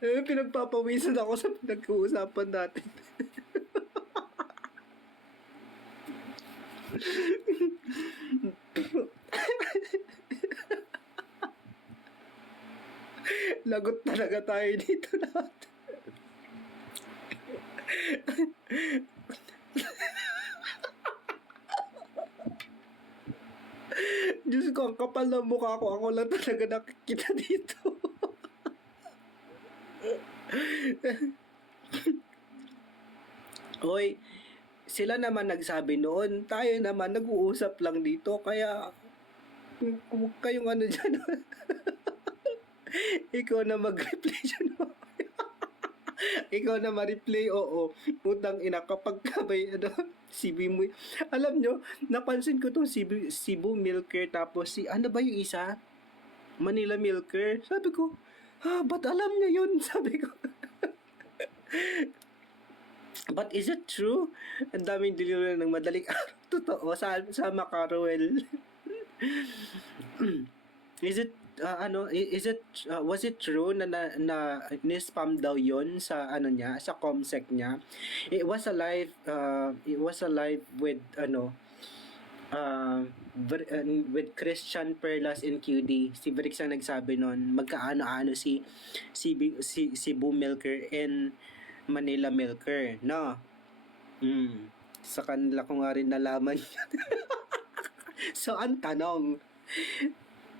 Pinagpapawisan ako sa pinag-uusapan natin. Lagot talaga tayo dito lahat. Diyos ko, ang kapal ng mukha ko. Ako lang talaga nakikita dito. Hoy, sila naman nagsabi noon, tayo naman nag-uusap lang dito, kaya huwag kayong ano dyan. Ikaw na mag-replay dyan. Ikaw na ma-replay, oo. Putang ina, kapag kabay, Cebu mo. Alam nyo, napansin ko tong Cebu Milker, tapos ano ba yung isa? Manila Milker. Sabi ko, ba't alam niya yun? Sabi ko. But is it true? Ang daming delivery ng madaling araw. Totoo, sa Macarowell. Is it was it true na ni-spam daw yon sa niya, sa Comsec niya? It was a live with with Christian Perlas in QD. Si Brix ang nagsabi noon, magkaano-ano si Cebu Milker and Manila Milker, no? Sa kanila ko nga rin nalaman. So ang tanong,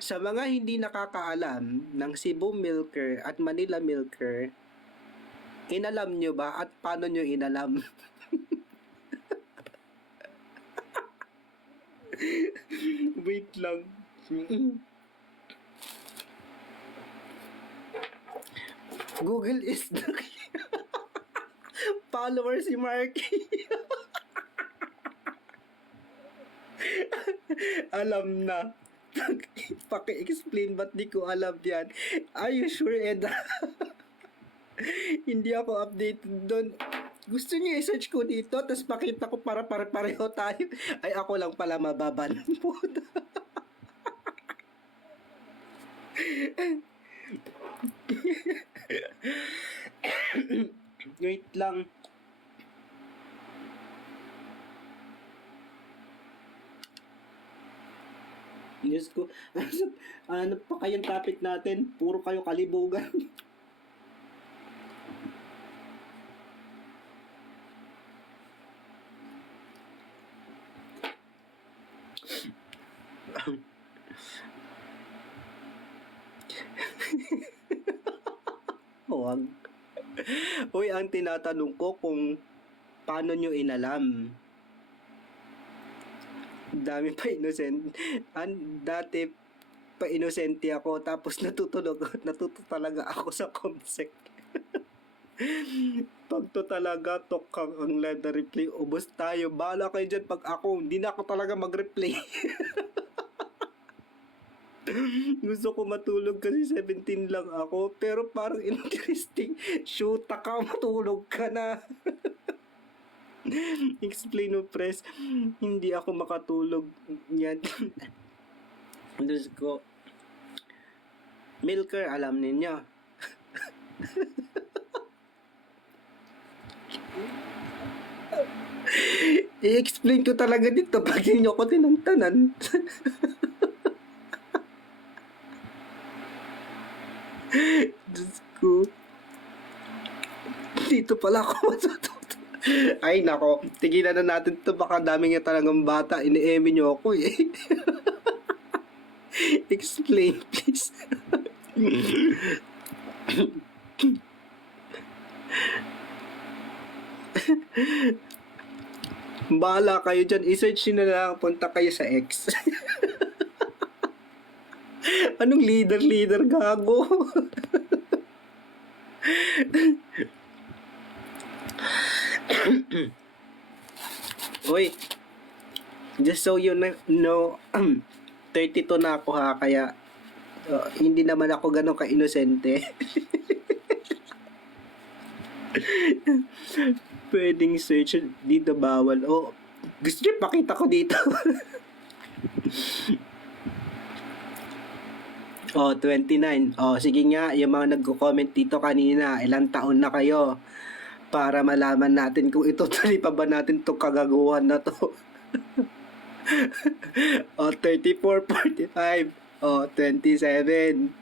sa mga hindi nakakaalam ng Cebu Milker at Manila Milker, inalam nyo ba at paano nyo inalam? Wait lang. Google is the follower si Marky. Alam na. Paki-explain ba't di ko alam yan. Are you sure, Eda? Hindi ako updated doon. Gusto niyo i-search ko dito, tapos pakita ko para pareho tayo. Ay, ako lang pala mababan. Puta. Wait lang. Diyos ko, ano pa kayong topic natin? Puro kayo kalibugan. Huwag. Uy, ang tinatanong ko kung paano nyo inalam. Dami pa innocent. Dati pa inosente ako, tapos natuto talaga ako sa Comsec. Pag to talaga, tokang ang live na replay, ubos tayo. Bahala kayo dyan pag ako, hindi na ako talaga mag-replay. Gusto ko matulog kasi 17 lang ako, pero parang interesting. Shoot ka, matulog ka na. Explain mo, press. Hindi ako makatulog. Yan. Diyos ko. Milker, alam ninyo. I-explain ko talaga dito pag hindi ko tinantanan. Diyos ko. Dito pala ako matututo. Ay nako, tigilan na natin to, baka dami nga talagang bata, ini-eme nyo ako eh. Explain please. Bahala kayo dyan, i-search nyo na lang, punta kayo sa X. Anong leader gago? Uy, just so you know, 32 na ako ha, kaya hindi naman ako ganun ka-inosente. Pwedeng search, dito bawal. Oh, gusto niyo pakita ko dito. Oh, 29. Oh, sige nga, yung mga nagko-comment dito kanina, ilang taon na kayo para malaman natin kung itutuloy pa ba natin itong kagaguhan na to. Oh, 34, 45. Oh, 27.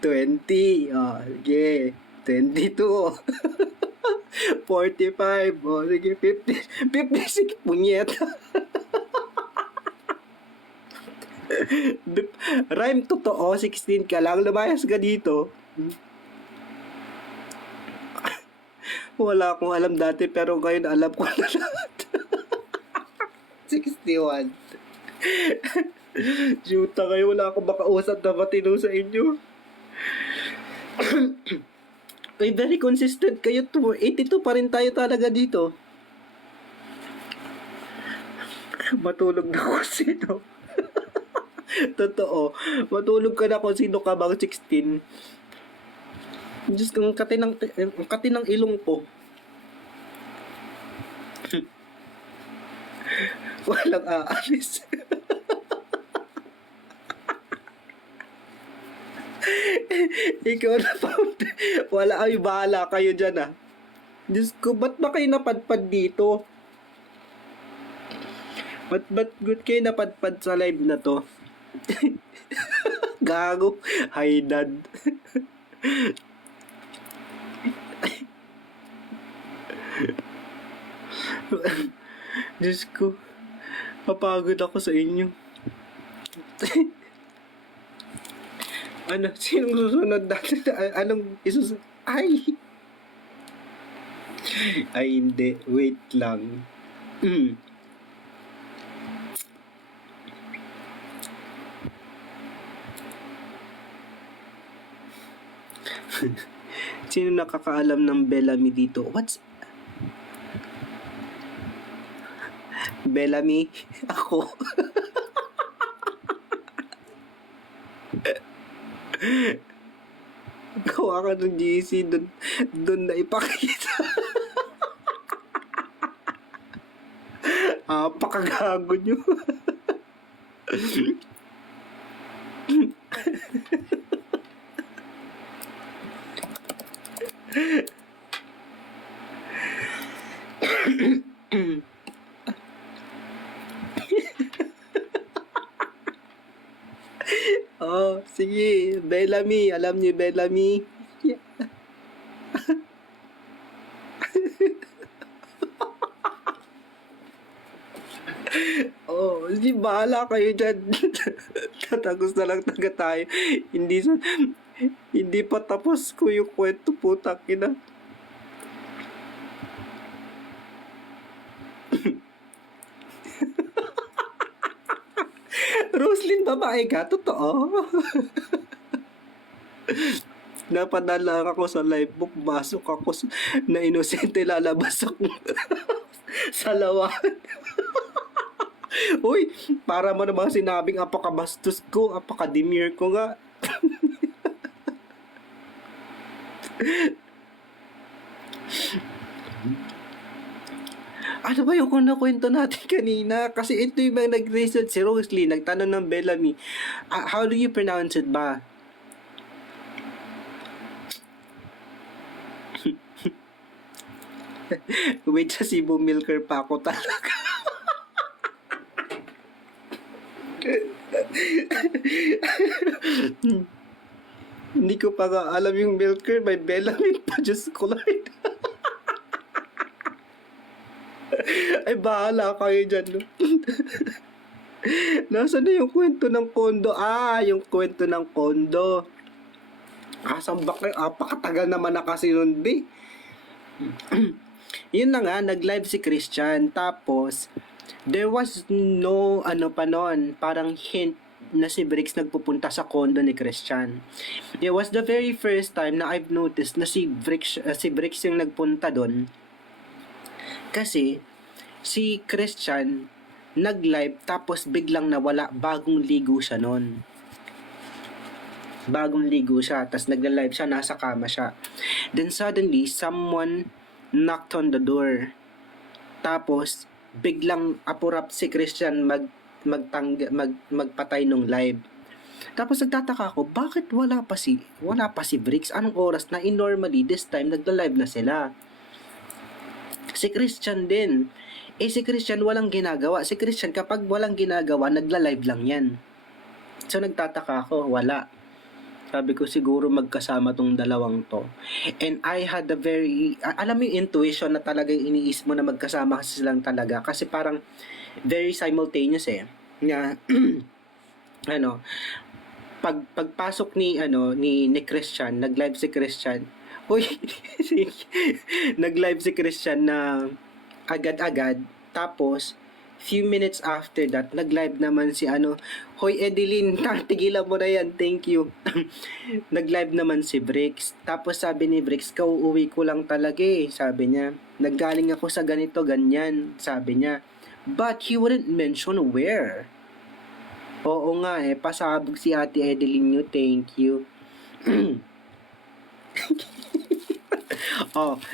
20. Oh, sige. 22. 45. Oh, sige. 50. 56. Punyeta. Rhyme totoo. 16 ka lang. Lumayas ka dito. Wala akong alam dati pero ngayon alam ko na lahat. 61. Shoota kayo, wala akong makausap na matino sa inyo. Ay, very consistent kayo to. 82 pa rin tayo talaga dito. Matulog na kung sino. Totoo. Matulog ka na kung sino ka bang 16. Diyos kong kati ng ilong ko. Walang aalis. Ikaw na pa. Wala ay bahala kayo dyan ah. Diyos ko, ba't ba kayo napadpad dito? Ba't good kayo napadpad sa live na to? Gago. Hi, Dad. Diyos ko. Papagod ako sa inyo. Ano? Sinong susunod natin? Anong isusunod? Ay! Ay, hindi. Wait lang. Sino nakakaalam ng Bellamy dito? What's... Bellamy? Ako. Gawa ka ng GC doon na ipakita. Pakagago nyo. Oh, sige. Bellamy. Alam niyo Bellamy. Yeah. Oh, hindi bahala kayo dyan. Tatagos na lang taga tayo. Hindi pa tapos ko yung kwento, putang ina. Roslyn, babae ka? Totoo. Napadala ako sa live book, masok ako na inosente, lalabas ako sa lawan. Uy, para mo namang sinabing apakabastos ko, apakademure ko nga. Ano ba yung kwento natin kanina? Kasi ito yung mga nag-research si Rosalie, nagtanong ng Bellamy. How do you pronounce it ba? Wait, sa Cebu Milker pa ako talaga. Hindi ko pa nga alam yung Milker, may Bellamy pa, Diyos ko lang. Ay, bahala kayo dyan, no? Nasaan na yung kwento ng kondo? Yung kwento ng kondo. Saan ba kayo? Pakatagal naman na kasi nun, be. Yun na nga, nag-live si Christian. Tapos, there was no, parang hint na si Bricks nagpupunta sa condo ni Christian. It was the very first time na I've noticed na si Bricks yung nagpunta doon. Kasi, si Christian nag-live tapos biglang nawala, bagong ligo siya noon. Bagong ligo siya, tapos nagla-live siya, nasa kama siya. Then suddenly, someone knocked on the door. Tapos, biglang apurap si Christian magpatay nung live. Tapos nagtataka ako, bakit wala pa si Bricks? Anong oras na? Normally, this time, nagla-live na sila. Si Christian din. Si Christian walang ginagawa. Si Christian kapag walang ginagawa, nagla-live lang yan. So nagtataka ako, wala. Sabi ko siguro magkasama tong dalawang to. And I had a alam mo yung intuition na talagang iniisip mo na magkasama kasi silang talaga. Kasi parang very simultaneous Nga, ano, pagpasok ni Christian, nag-live si Christian. Uy, nag-live si Christian na agad-agad. Tapos, few minutes after that, nag-live naman si Hoy Edeline, tigilan mo na yan, thank you. Nag-live naman si Bricks. Tapos sabi ni Bricks, kauuwi ko lang talaga sabi niya. Naggaling ako sa ganito, ganyan, sabi niya. But he wouldn't mention where. Oo nga pasabog si Ate Edeline nyo, thank you.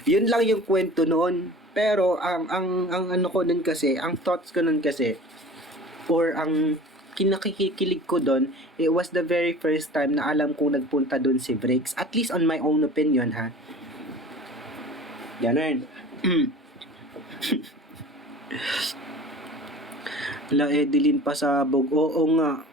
Yun lang yung kwento noon. Pero ang ano ko nun kasi, ang thoughts ko nun kasi, or ang kinakikilig ko doon, it was the very first time na alam kong nagpunta doon si Bricks. At least on my own opinion, ha. Ganun. La Edeline pasabog. Oo nga.